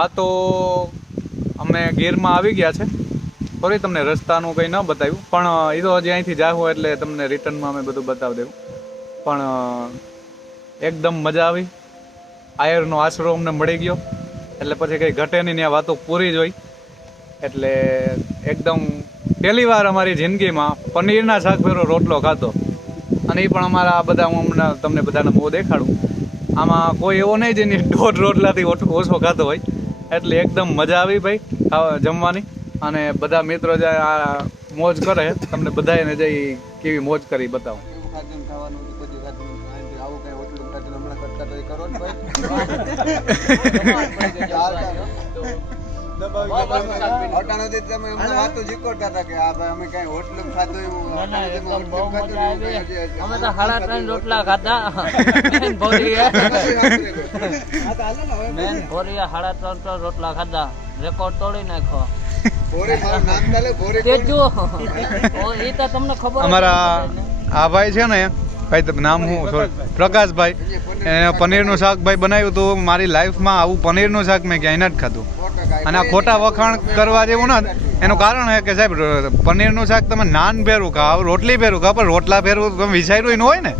હા તો અમે ગીરમાં આવી ગયા છે. સોરી તમને રસ્તાનું કંઈ ન બતાવ્યું. પણ એ તો હજી અહીંથી જાવું એટલે તમને રિટર્નમાં અમે બધું બતાવી દેવું. પણ એકદમ મજા આવી. આયરનો આશરો અમને મળી ગયો. એટલે પછી કંઈ ઘટે નહીં ને વાતો પૂરી જ હોય. એટલે એકદમ પહેલી વાર અમારી જિંદગીમાં પનીરના શાકભેરો રોટલો ખાધો. અને એ પણ અમારા આ બધા હું તમને બધાને બહુ દેખાડું. આમાં કોઈ એવો નહીં જેની દોઢ રોટલાથી ઓછો ખાધો હોય. એટલે એકદમ મજા આવી ભાઈ જમવાની. અને બધા મિત્રો જે આ મોજ કરે તમને બધાને જઈ કેવી મોજ કરી બતાવું. કરો ને ભાઈ. અટાણાથી તમે હમણાં વાતો જીકોડતા હતા કે આ ભાઈ અમે કઈ હોટલું ખાધું એવું અમે હોટલું ખાધું ને એવું કઈ હજી- અમે તો સાડા ત્રણ રોટલા ખાધા બેન ભોરીએ. બેન ભોરીએ સાડા ત્રણ ત્રણ રોટલા ખાધા. રેકોર્ડ તોડી નાખો ભોરી મારું નામ ચાલે ભોરી કોણ? તેજુ. ઓ એ તો તમને ખબર જ અમારા આ ભાઈ છે ને ભાઈ નામ હું પ્રકાશભાઈ. પનીરનું શાક ભાઈ બનાવ્યું હતું મારી લાઈફમાં આવું પનીરનું શાક મેં ક્યાંય જ ખાધું. અને આ ખોટા વખાણ કરવા જેવું ના એનું કારણ છે કે સાહેબ પનીરનું શાક તમે નાન ભેરું ખાવ રોટલી ભેરું ખાવ પણ રોટલા ભેરું તમે વિચાર્યું ન હોય ને.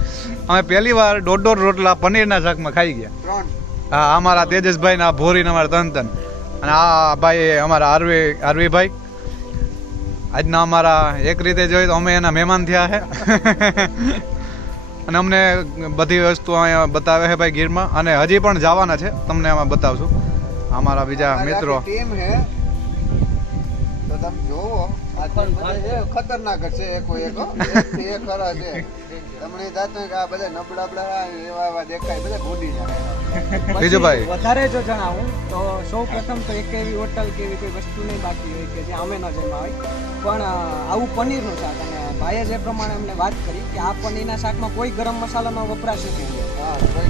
અમે પહેલી વાર દોઢ દોઢ રોટલા પનીરના શાકમાં ખાઈ ગયા. હા અમારા તેજસભાઈ ના આ ભોરી ને અમારા તન તન. અને આ ભાઈ અમારા આરવી આરવીભાઈ. આજના અમારા એક રીતે જોઈએ તો અમે એના મહેમાન થયા છે અને અમને બધી વસ્તુ અહીંયા બતાવે છે ભાઈ ગીરમાં. અને હજી પણ જવાના છે. તમને આમાં બતાવશું. અમારા બીજા મિત્રો. ટીમ હે તો તમે જોવો. આ team છે ખતરનાક જ છે એક એકો એક એ ખરા છે. તમને જાતો કે આ બધા નબળા બળા એવા એવા દેખાય બધા ભૂલી જાય. બીજું ભાઈ? વધારે જો જણાવું તો સૌ પ્રથમ તો એક એવી હોટલ કે એવી કોઈ વસ્તુ નહીં બાકી હોય કે જે અમે ન જમા હોય. પણ આવું પનીરનું શાક અને ભાઈએ જે પ્રમાણે અમને વાત કરી કે આ પનીરના શાકમાં કોઈ ગરમ મસાલાનો વપરાશ નથી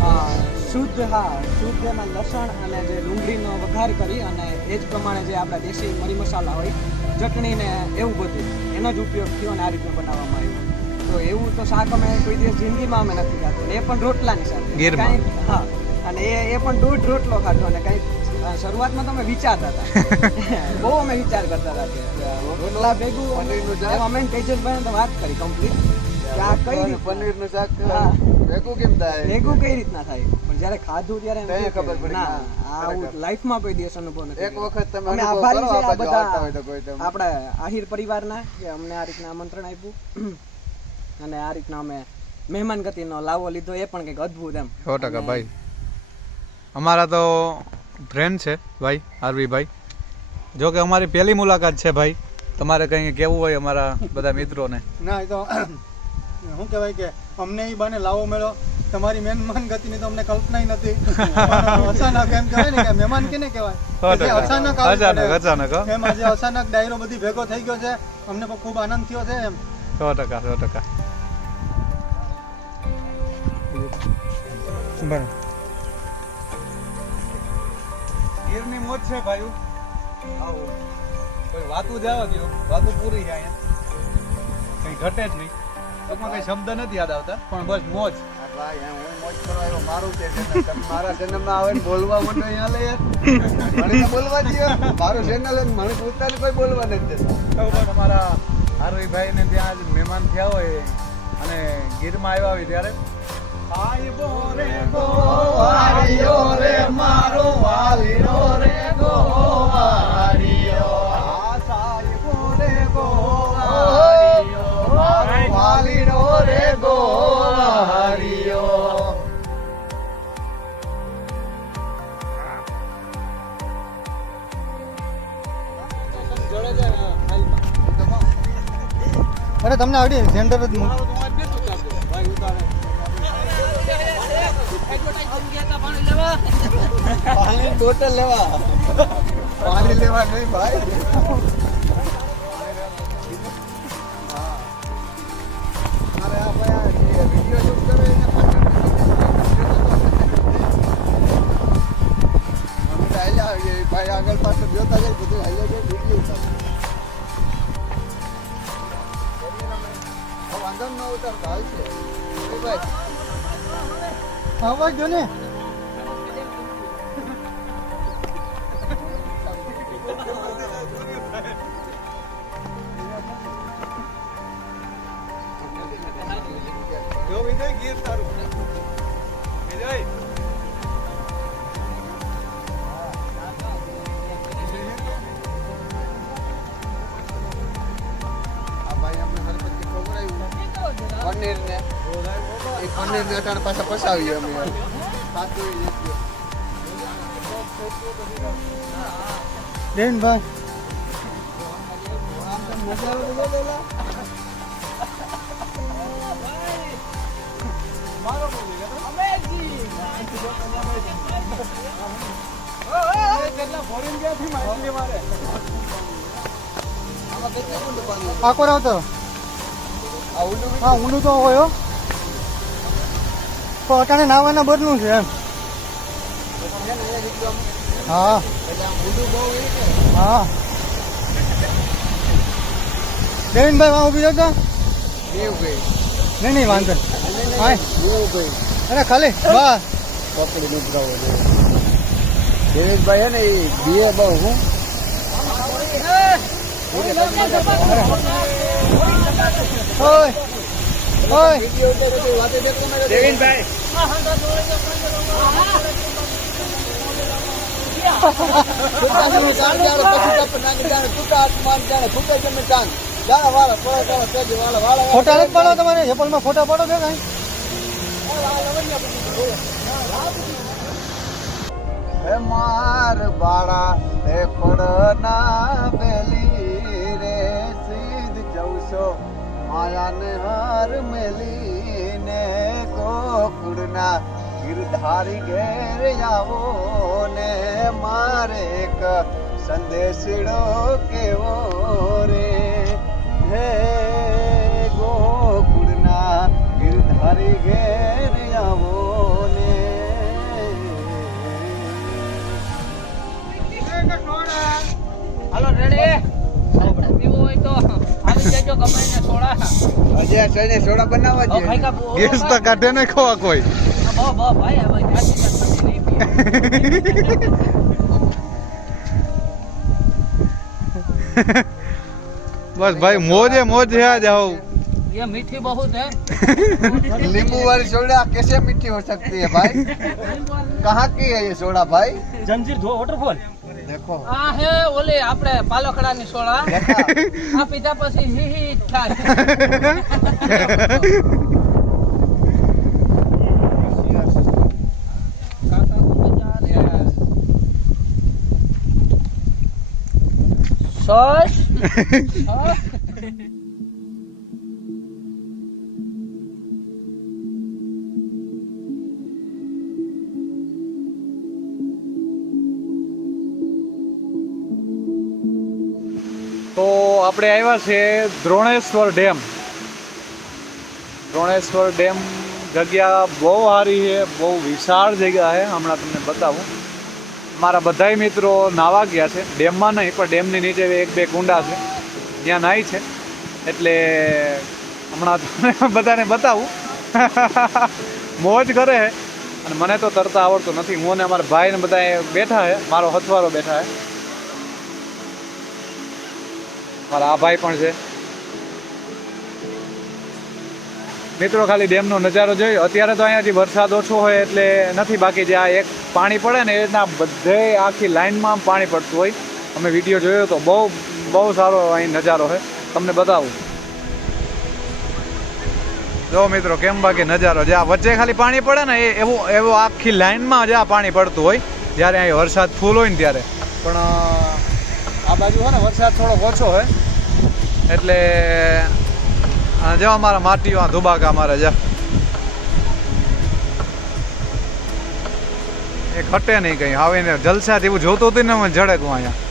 હા. શુદ્ધ હા શુદ્ધ એમાં લસણ અને જે ડુંગળીનો વઘાર કરી અને એ જ પ્રમાણે જે આપણા દેશી મરી મસાલા હોય ચટણી ને એવું બધું એનો જ ઉપયોગ થયો અને આ રીતે બનાવવામાં આવ્યું. તો એવું તો શાક અમે કોઈ દિવસ જિંદગીમાં અમે નથી ખાધું. એ પણ રોટલાની સાથે ગીરમાં. કાંઈ- હા. અને એ એ પણ દોઢ રોટલો ખાધો અને કઈ શરૂઆતમાં તો અમે વિચારતા હતા. બહુ અમે વિચાર કરતા હતા કે રોટલા ભેગું પનીરનું શાક? અમે તેજસભાઈ તો વાત કરી કમ્પ્લીટ કે આ કઈ રીતે? પનીરનું શાક. હા. ભેગું કેમ થાય? ભેગું કઈ રીતના થાય? પણ જ્યારે ખાધું ત્યારે એમ ખબર પડી, ના આ આવું લાઈફમાં કોઈ દિવસ અનુભવ નથી એક વખત તમે અમે આભારી છે આ બધા આપણા આહિર પરિવારના કે અમને આ રીતના આમંત્રણ આપ્યું. અને આ રીતના અમે મહેમાન ગતિનો લાવો લીધો એ પણ કંઈક અદ્ભુત એમ. સો ટકા ભાઈ. અમારા તો ફ્રેન્ડ છે ભાઈ આરવીભાઈ. જો કે અમારી પહેલી મુલાકાત છે ભાઈ. તમારે કંઈ કેવું હોય અમારા બધા મિત્રોને? ના એ તો શું કહેવાય કે અમને એ બાને લાવો મળ્યો તમારી મહેમાન ગતિની તો અમને કલ્પના નથી. અચાનક એમ કહેવાય ને કે મહેમાન કેને કહેવાય. અચાનક અચાનક અચાનક એમ આજે અચાનક ડાયરો બધી ભેગો થઈ ગયો છે. અમને પણ ખૂબ આનંદ થયો છે એમ. સો ટકા સો ટકા. ગીરની મોજ છે ભાઈ. આવો. કોઈ વાતું જવા દો વાતું પૂરી જાય કઈ ઘટે જ નહીં. ટૂંકમાં કઈ શબ્દ નથી યાદ આવતા પણ બસ મોજ. મારું માં આવે ને બોલવા માંડો અહીંયા લે મને બોલવા દ્યો. મારું channel મને પોતાને કોઈ બોલવા નથી દેતા. તમારા હાર્વીભાઈ ને ત્યાં જ મહેમાન થયા હોય અને ગીરમાં આવ્યા હોય ત્યારે આયવો રે ગોવાળિયો રે મારો વાલીનો રે ગોવાળિયો આ અરે તમને આવડી સેન્ટર જ. પાણી બોટલ લેવા. પાણી લેવા નહીં ભાઈ. આવવા જો ને ગીર સારું. બોલેલા. આમાં કેટલું ઊંડું પાણી? આકોર આવતો આ ઊંડું તો હોય હો. અટાણે નાવાના બદલું છે એમ હા. હા દેવીનભાઈ વાહ ઊભી જતો. નહીં નહીં વાંધો. અરે ખાલી બસ પકડી છે. દેવેશભાઈ હે ને એ બીએ બહુ હું ઓય મેં દેવેશભાઈ ફોટા નથી પાડો તમારે? એપલમાં ફોટા પાડો છે કઈ? હે માર બાળા હે પડના બેલી રે સીધ જવશો માયાને હાર મેલીને ગોકુળના ગિરધારી ઘેર આવો ને મારે એક સંદેશડો કેવો રે? હે સને સોડા બનાવવા ઓ ખાઈ કા બહુ ગેસ તો કાઢે ને ખોવા કોઈ બહુ બહુ ભાઈ હવે જાતી જાતી નહીં પીએ બસ ભાઈ મોજે મોજે આ જાઓ ये मीठी बहुत है नींबू वाली सोडा कैसे मीठी हो सकती है भाई कहाँ की है ये सोडा भाई જંજીર ધો દેખો. આ હે ઓલી આપણે પાલકડાની સોળા. આ પીધા પછી હિહી થાય. સોસ. આપણે આવ્યા છે દ્રોણેશ્વર ડેમ. દ્રોણેશ્વર ડેમ જગ્યા બહુ સારી છે, બહુ વિશાળ જગ્યા છે, હમણાં તમને બતાવું. મારા બધાય મિત્રો નાવા ગયા છે, ડેમમાં નહીં, પણ ડેમની નીચે એક બે કુંડા છે, ત્યાં નાહી છે. એટલે હમણાં તમને બધાને બતાવું. મોજ કરે છે. અને મને તો તરતા આવડતું નથી. હું અને અમારા ભાઈને બધા બેઠા છે, મારો હથવારો બેઠા છે. મારા આ ભાઈ પણ છે. મિત્રો, ખાલી ડેમનો નજારો જોયો અત્યારે તો અહીંયાથી વરસાદ ઓછો હોય એટલે નથી બાકી જે આ એક પાણી પડે ને એના બધે આખી લાઇનમાં પાણી પડતું હોય. અમે વીડિયો જોયો તો બહુ બહુ સારો અહીં નજારો છે. તમને બતાવું. જો મિત્રો, કેમ બાકી નજારો? જે આ વચ્ચે ખાલી પાણી પડે ને એ એવું એવું આખી લાઈનમાં જ આ પાણી પડતું હોય. જ્યારે અહીં વરસાદ ફૂલ હોય ને ત્યારે. પણ આ બાજુ હોય ને વરસાદ થોડોક ઓછો હોય એટલે જેવા અમારા માટીઓ ધુબાકા મારે જા. એ ખટે નહીં કઈ. આવીને જલસાથી એવું જોતું હતું ને જડકું અહીંયા.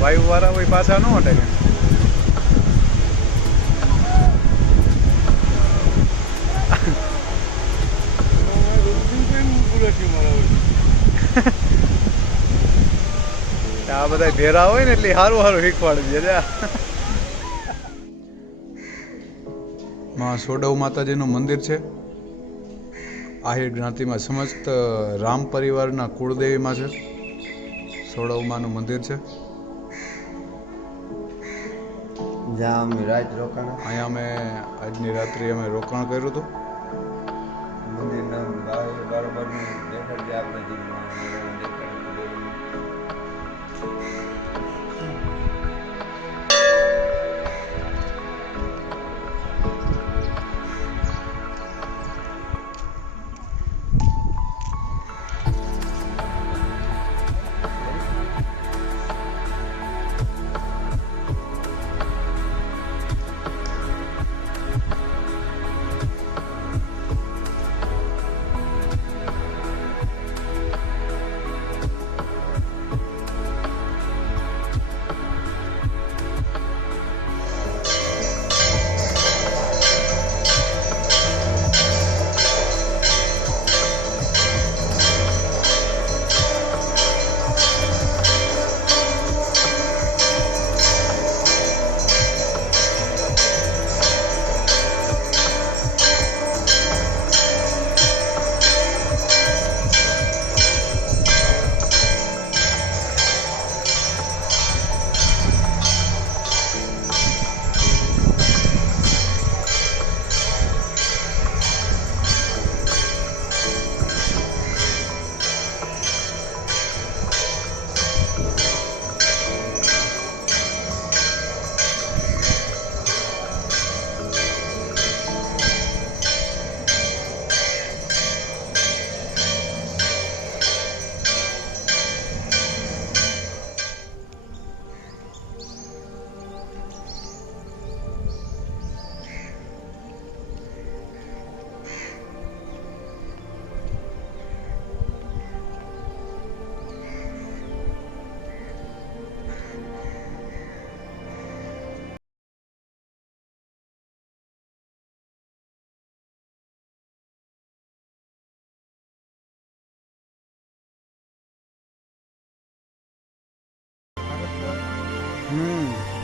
વાયુ વાળા હોય પાછા ન અટકે આ બધા ભેરા હોય ને એટલે સારું સારું શીખવાડી દે માં સોડવ માતાજીનું મંદિર છે. આહિર જ્ઞાતિમાં સમસ્ત રામ પરિવારના કુળદેવીમાં છે. સોડવમાનું મંદિર છે. જ્યાં અમે રાત રોકાણ અહીંયા અમે આજની રાત્રે અમે રોકાણ કર્યું હતું. મંદિરના બરાબર દેખાડ આપણે 嗯。